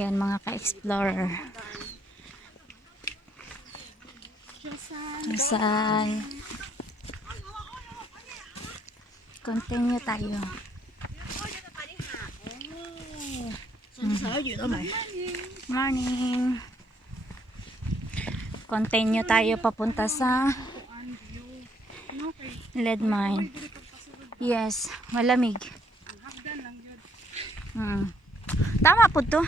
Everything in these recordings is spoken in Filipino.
Yan mga ka-explorer. Saan? Continue tayo. Morning. Continue tayo papunta sa lead mine. Yes, malamig. Tama po to.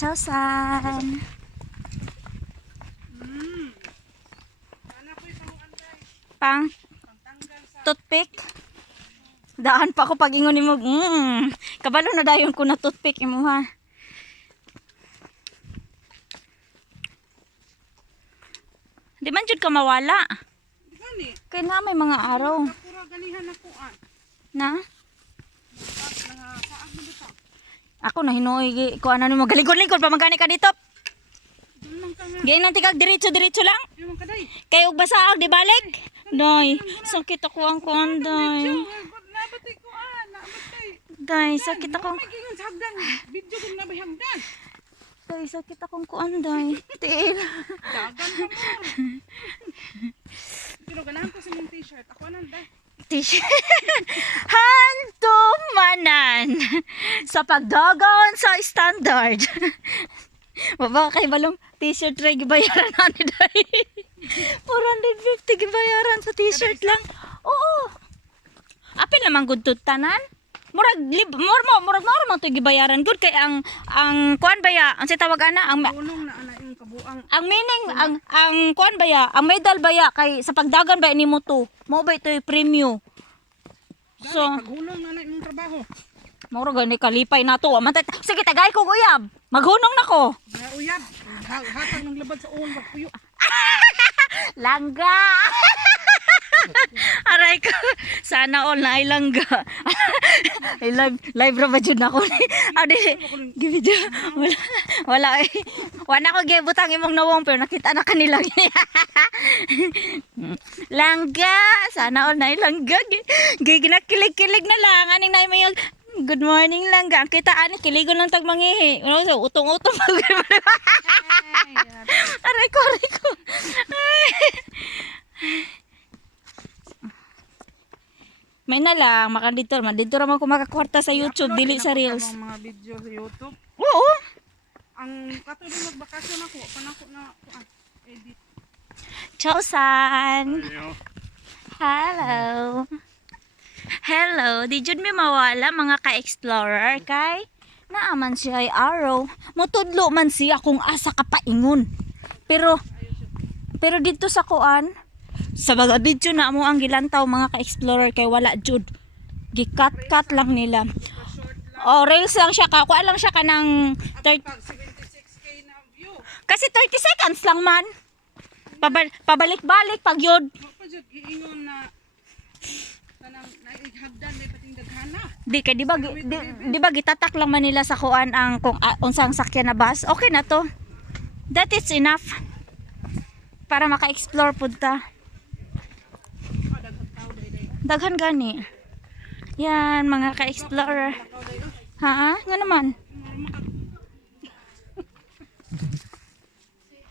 Chowsan. Pang toothpick. Daan pa ako pag ingon mo. Kabalo na dayon ko na toothpick imo ha. Di man jud ka mawala. Kaya na may mga araw. Na? Ako na hinuoy ko ano mo galigod-ligod pa magani ka dito. Gay nang tigag diretso lang. Kay ug basaag di balik. Doy, sakit ako ang konday. Day, sakit ako. Day, sakit akong konday. Tiil. Pero ganahan ko sa mong t-shirt. Ako anong day. T-shirt. Hantumanan sa pagdagon sa standard. Baba kay balong t-shirt ray gibayaran na ni day. 450 gibayaran sa t-shirt lang. Oo. Apil naman good to tanan. Murag murag man to gibayaran good kay ang kuan baya ang tawag ana ang Unong na ana yung kabuang. ang meaning ang kuan baya ang medal baya kay sa pagdagan ba nimo to mo ba ito premium. So Paghunong na yung trabaho. mura gani kalipay nato. Sige tagay ko uyab. Maghunong nako. Uyab. Hatag ng labad sa uwan pagpuyo. Langga. Aray ko. Sana all na ay langga. Live ra ba dyan ako ni? Adi, give video. Wala eh. Wala ko gibutang imong nawong pero nakita na kanila. Langga. Sana all na ay langga. Ginakilig-kilig na lang. Aning na yung good morning langga. Ang kita ani kiligon lang tag mangihi. So, utong-utong. Aray ko. May na lang, makadito raman ko makakwarta sa YouTube, dili sa Reels. Mga video sa YouTube. Oo. Ang katuloy magbakasyon ako, panako na edit. Chowsan. Hello. Hello, di jud mi mawala mga ka-explorer kay naaman siya ay araw. Mutudlo man siya kung asa ka paingon. Pero dito sa kuan, sa mga video na mo ang gilantaw mga ka-explorer kay wala jud. Gikat-kat lang nila. Oh, reels lang siya ka. Kuan lang siya ka ng 76k na view. kasi 30 seconds lang man. Pabalik-balik pag yun. Mapajud giingon na tanang naihagdan may pating daghana. Di kay di ba gitatak lang man nila sa kuan ang kung unsang sakyan na bus. Okay na to. That is enough para maka-explore pud ta. Daghan gani. Yan mga ka-explorer. Ha? Nga naman.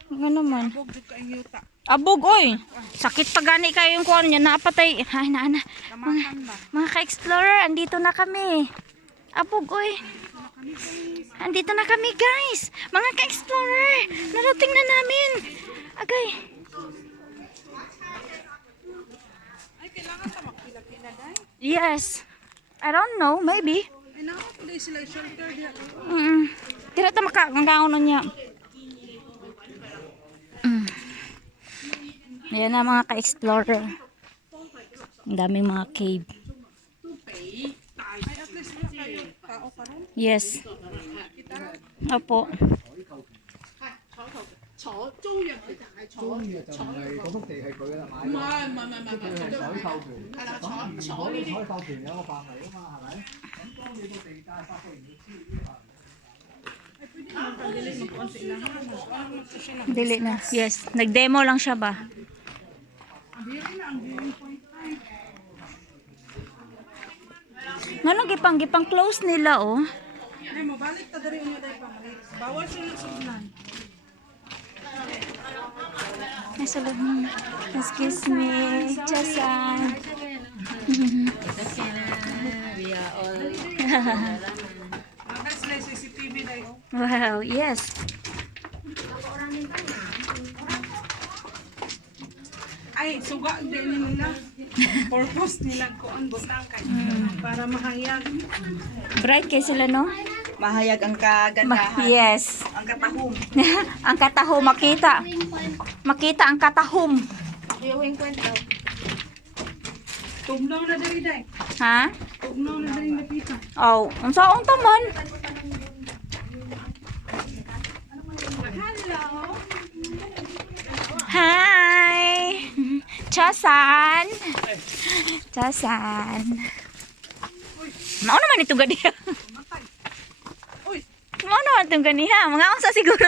Nga naman. Bog jud ka ang yuta. Abog oy. Sakit pa gani kayo yung kuan niya napatay. Ay na. Tamakan ba? Mga ka-explorer, andito na kami. Abog oy. Andito na kami guys. Mga ka-explorer, narating na namin. Agay. Ay kailangan ta makpila-pila dai. Yes. I don't know, maybe. Ay na pala sila shelter diha. Tira ta makakaon niya. Ayan na mga ka-explorer. Ang daming mga cave. Ay at least wala kayo tao pa ron. Yes. Opo. 坐租約其實係坐就唔係嗰幅地係佢啦，買唔係即係採購權。係啦，坐咁坐呢啲如果你採購權有個範圍啊嘛，係咪？咁當你個地價發覺唔會超越呢個範圍。 Ay pwede naman pagdili magkonti lang. Ano siya lang. Dili na. Yes. Nag-demo lang siya ba? Ang viewing na ang viewing point ay. Nga gipang close nila oh. Ay, mabalik ta dari unya dai pamalit. Bawal siya nagsugnan. Excuse me, Chasan. Agas na CCTV dai. Wow, yes. Ay, suga din nila. Purpose nila ko ang butang kay para mahayag. Bright kay sila no? Mahayag ang kagandahan. Yes. Ang katahom. Ang katahom makita. Makita ang katahom. Tugnaw na dari dai. Ha? Tugnaw na dari napita. Oh, unsaon taman? Hi. Chasan. Chasan. Mao naman itong ganiha. Uy, Mao naman itong ganiha. Mga unsa siguro